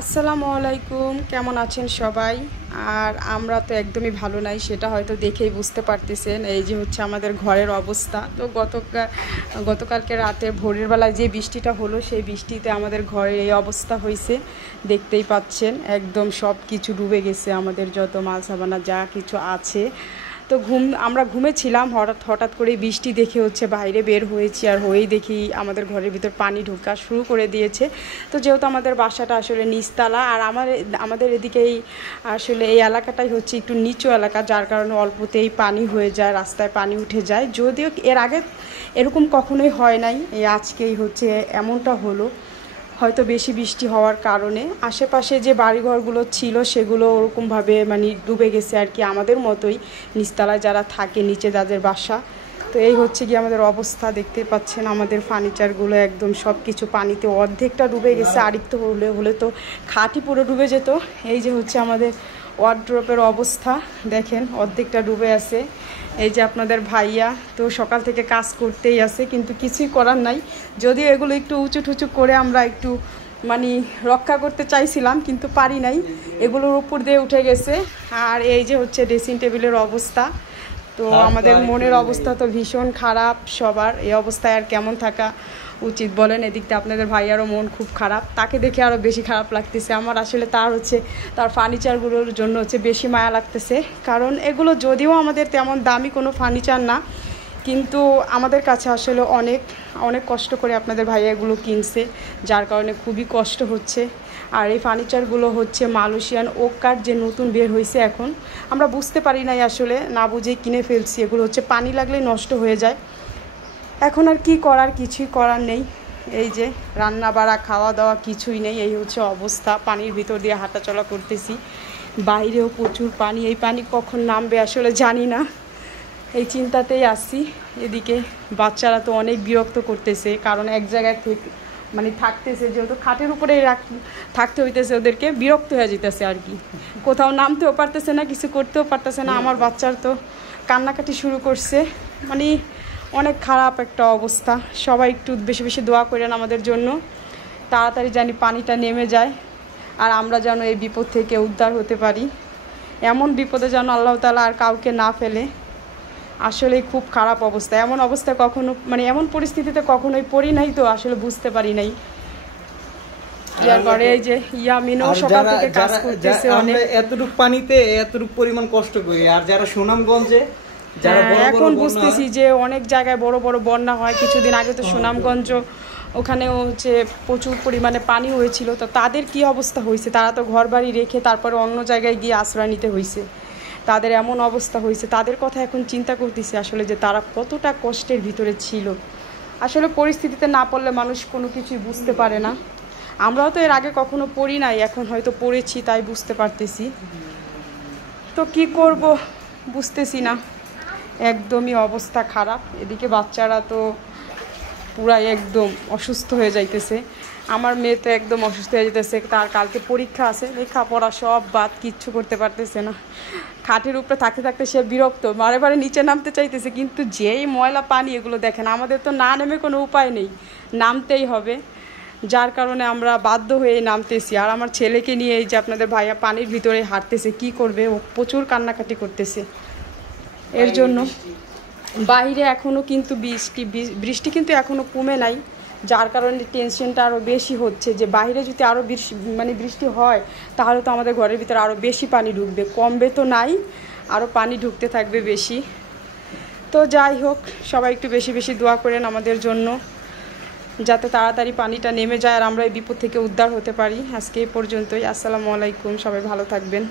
আসসালামু আলাইকুম, কেমন আছেন সবাই? আর আমরা তো একদমই ভালো নাই, সেটা হয়তো দেখেই বুঝতে পারতেছেন। এই যে হচ্ছে আমাদের ঘরের অবস্থা। তো গতকালকে রাতে ভোরের বেলায় যে বৃষ্টিটা হলো, সেই বৃষ্টিতে আমাদের ঘরের এই অবস্থা হয়েছে। দেখতেই পাচ্ছেন, একদম সব কিছু ডুবে গেছে, আমাদের যত মাল সাবানা যা কিছু আছে। তো আমরা ঘুমেছিলাম, হঠাৎ করে বৃষ্টি দেখে হচ্ছে বাইরে বের হয়েছি, আর হয়েই দেখি আমাদের ঘরের ভিতর পানি ঢোকা শুরু করে দিয়েছে। তো যেহেতু আমাদের বাসাটা আসলে নিচতলা, আর আমাদের এদিকেই আসলে এই এলাকাটাই হচ্ছে একটু নিচু এলাকা, যার কারণে অল্পতেই পানি হয়ে যায়, রাস্তায় পানি উঠে যায়। যদিও এর আগে এরকম কখনোই হয় নাই, এই আজকেই হচ্ছে এমনটা হলো। হয়তো বেশি বৃষ্টি হওয়ার কারণে আশেপাশে যে বাড়িঘরগুলো ছিল সেগুলো ওরকমভাবে মানে ডুবে গেছে আর কি, আমাদের মতোই নিচতলায় যারা থাকে, নিচে যাদের বাসা। তো এই হচ্ছে কি আমাদের অবস্থা, দেখতে পাচ্ছেন আমাদের ফার্নিচারগুলো একদম সব কিছু পানিতে অর্ধেকটা ডুবে গেছে। আরেকটু হলে তো খাটই পুরো ডুবে যেত। এই যে হচ্ছে আমাদের ওয়ার্ড্রপের অবস্থা, দেখেন অর্ধেকটা ডুবে আছে। এই যে আপনাদের ভাইয়া তো সকাল থেকে কাজ করতেই আছে, কিন্তু কিছুই করার নাই। যদিও এগুলো একটু উঁচু টুচু করে আমরা একটু মানে রক্ষা করতে চাইছিলাম, কিন্তু পারি নাই, এগুলোর উপর দিয়ে উঠে গেছে। আর এই যে হচ্ছে ড্রেসিং টেবিলের অবস্থা। তো আমাদের মনের অবস্থা তো ভীষণ খারাপ সবার। এই অবস্থায় আর কেমন থাকা উচিত বলেন? এদিকটা আপনাদের ভাইয়ারও মন খুব খারাপ, তাকে দেখে আরও বেশি খারাপ লাগতেছে আমার। আসলে তার ফার্নিচারগুলোর জন্য হচ্ছে বেশি মায়া লাগতেছে, কারণ এগুলো যদিও আমাদের তেমন দামি কোনো ফার্নিচার না, কিন্তু আমাদের কাছে আসলে অনেক অনেক কষ্ট করে আপনাদের ভাইয়া এগুলো কিনছে, যার কারণে খুবই কষ্ট হচ্ছে। আর এই ফার্নিচারগুলো হচ্ছে মালয়েশিয়ান ওক কাঠ, যে নতুন বের হয়েছে এখন। আমরা বুঝতে পারি নাই আসলে, না বুঝেই কিনে ফেলছি। এগুলো হচ্ছে পানি লাগলেই নষ্ট হয়ে যায়। এখন আর কি করার, কিছুই করার নেই। এই যে রান্না বাড়া খাওয়া দাওয়া কিছুই নেই, এই হচ্ছে অবস্থা। পানির ভিতর দিয়ে হাঁটাচলা করতেছি, বাইরেও প্রচুর পানি। এই পানি কখন নামবে আসলে জানি না, এই চিন্তাতেই আসছি। এদিকে বাচ্চারা তো অনেক বিরক্ত করতেছে, কারণ এক জায়গায় থেকে মানে থাকতেছে, যেহেতু খাটের উপরে থাকতে হইতেছে, ওদেরকে বিরক্ত হয়ে যেতেছে আর কি। কোথাও নামতেও পারতেছে না, কিছু করতেও পারতেছে না। আমার বাচ্চার তো কান্নাকাটি শুরু করছে, মানে অনেক খারাপ একটা অবস্থা। সবাই একটু বেশি বেশি দোয়া করেন আমাদের জন্য, তাড়াতাড়ি জানি পানিটা নেমে যায়, আর আমরা যেন এই বিপদ থেকে উদ্ধার হতে পারি। এমন বিপদে যেন আল্লাহ তাআলা আর কাউকে না ফেলে। আসলে খুব খারাপ অবস্থা। এমন অবস্থায় কখনো মানে এমন পরিস্থিতিতে কখনোই পড়ি নাই, তো আসলে বুঝতে পারি নাই। ইয়ার পরে এই যে ইয়ামিনও সকাল থেকে কাজ করতেছে অনেক। এতটুক পানিতে এতটুক পরিমাণ কষ্ট করি, আর যারা সুনামগঞ্জে এখন বুঝতেছি যে অনেক জায়গায় বড় বড় বন্যা হয়। কিছুদিন আগে তো সুনামগঞ্জ ওখানেও হচ্ছে প্রচুর পরিমাণে পানি হয়েছিল। তো তাদের কি অবস্থা হয়েছে, তারা তো ঘর বাড়ি রেখে তারপরে অন্য জায়গায় গিয়ে আশ্রয় নিতে হয়েছে। তাদের এমন অবস্থা হয়েছে, তাদের কথা এখন চিন্তা করতেছি আসলে, যে তারা কতটা কষ্টের ভিতরে ছিল। আসলে পরিস্থিতিতে না পড়লে মানুষ কোনো কিছুই বুঝতে পারে না। আমরাও তো এর আগে কখনো পড়ি নাই, এখন হয়তো পড়েছি, তাই বুঝতে পারতেছি। তো কি করব বুঝতেছি না, একদমই অবস্থা খারাপ। এদিকে বাচ্চারা তো পুরাই একদম অসুস্থ হয়ে যাইতেছে। আমার মেয়ে তো একদম অসুস্থ হয়ে যেতেছে, তার কালকে পরীক্ষা আছে, লেখাপড়া সব বাদ, কিচ্ছু করতে পারতেছে না। খাটের উপরে থাকতে থাকতে সে বিরক্ত, বারে বারে নিচে নামতে চাইতেছে, কিন্তু যেই ময়লা পানি এগুলো দেখেন, আমাদের তো না নেমে কোনো উপায় নেই, নামতেই হবে। যার কারণে আমরা বাধ্য হয়ে নামতেছি। আর আমার ছেলেকে নিয়ে এই যে আপনাদের ভাইয়া পানির ভিতরে হাঁটতেছে, কি করবে, ও প্রচুর কান্নাকাটি করতেছে এর জন্য। বাইরে এখনও কিন্তু বৃষ্টি কিন্তু এখনও কমে নাই, যার কারণে টেনশনটা আরও বেশি হচ্ছে, যে বাইরে যদি আরও বৃষ্টি হয়, তাহলে তো আমাদের ঘরের ভিতরে আরও বেশি পানি ঢুকবে। কমবে তো নাই, আরও পানি ঢুকতে থাকবে বেশি। তো যাই হোক, সবাই একটু বেশি বেশি দোয়া করেন আমাদের জন্য, যাতে তাড়াতাড়ি পানিটা নেমে যায় আর আমরা এই বিপদ থেকে উদ্ধার হতে পারি। আজকে এই পর্যন্তই। আসসালামু আলাইকুম, সবাই ভালো থাকবেন।